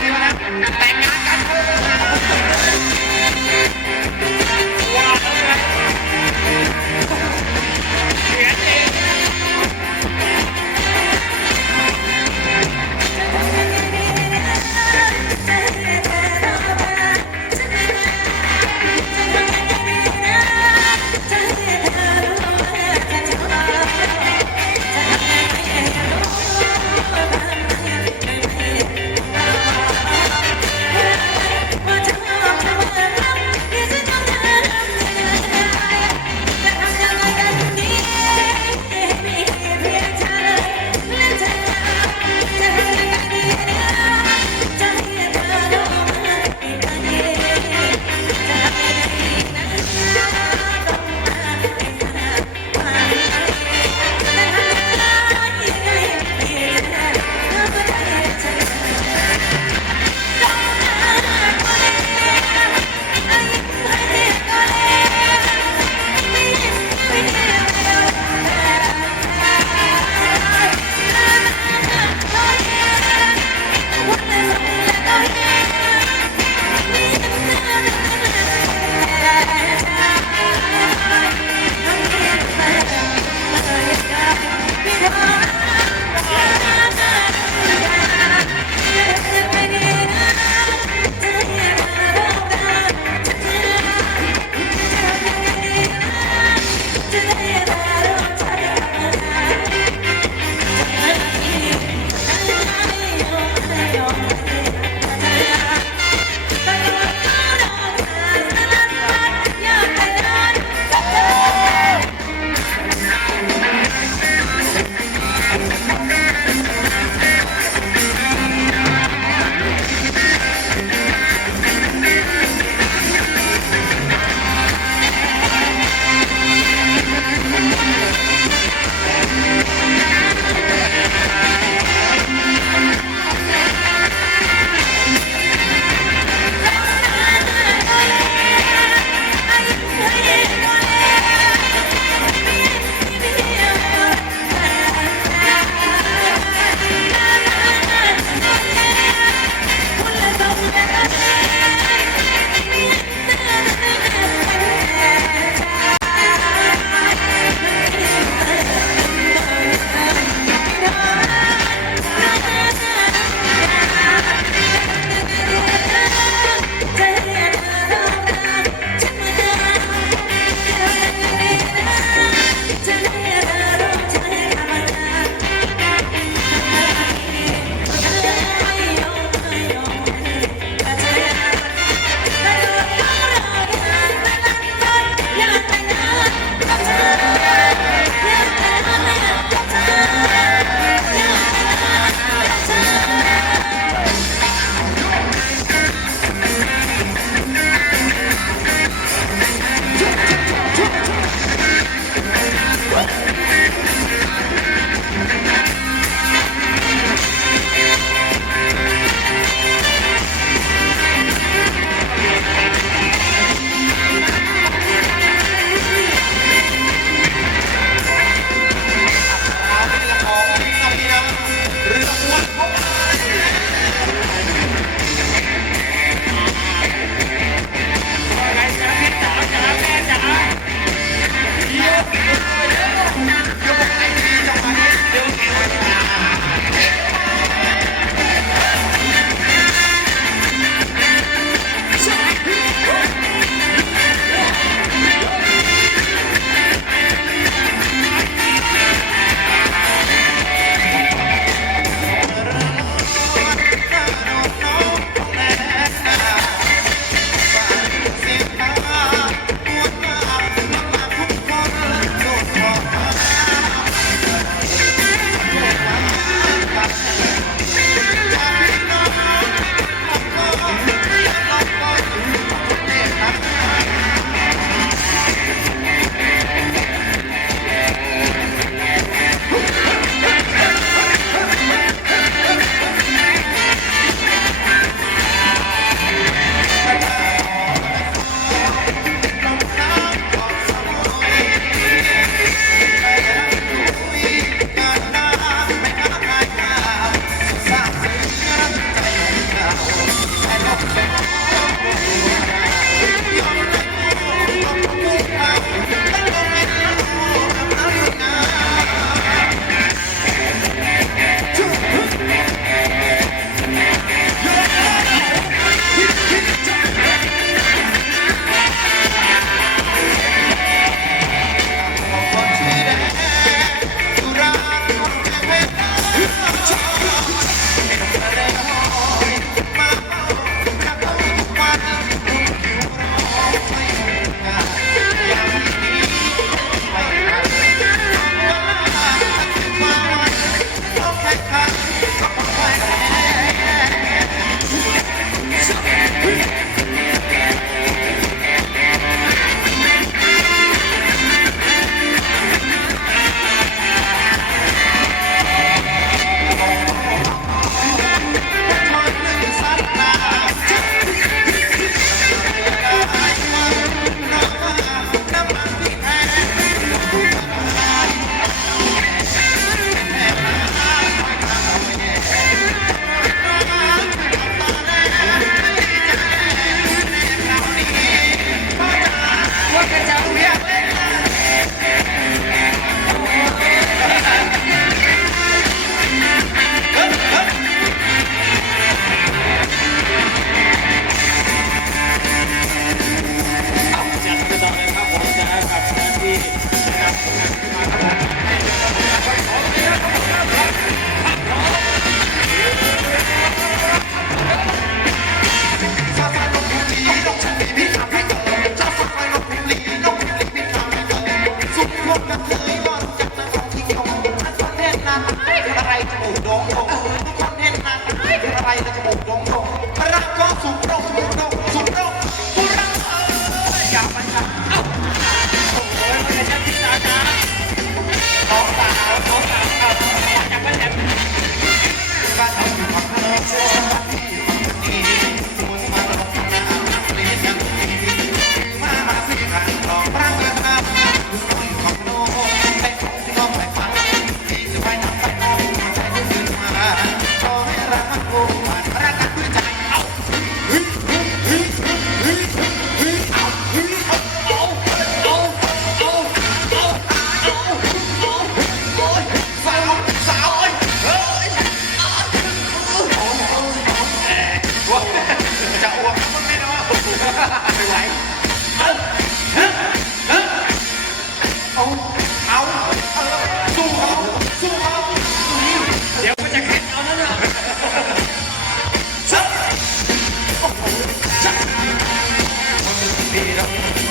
ไม่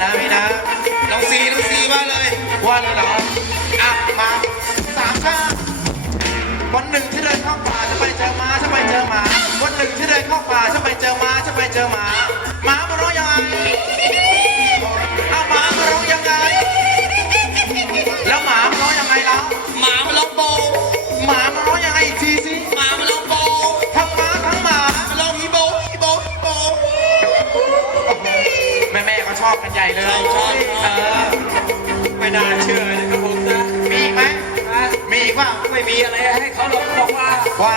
นะพี่นะน้องซีน้องซีว่าเลยว่าเลยเหรออะมาสามข้าวันหนึ่งที่เดินเข้าป่าจะไปเจอมาจะไปเจอหมา วันหนึ่งที่เดินเข้าป่าจะไปเจอมาจะไปเจอหมาหมามันร้องยังไงเอาหมามันร้องยังไง น่าเชื่อนะครับผมนะมีอีกไหมนะมีอีกว่าไม่มีอะไรให้เขาหรอกบอกว่าว่า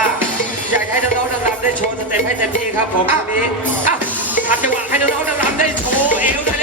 อยากให้น้องๆดำๆได้โชว์สเต็ปให้เต็มที่ครับผมทีนี้อะทัดจังหวะให้น้องๆดำๆได้โชว์เอวหน่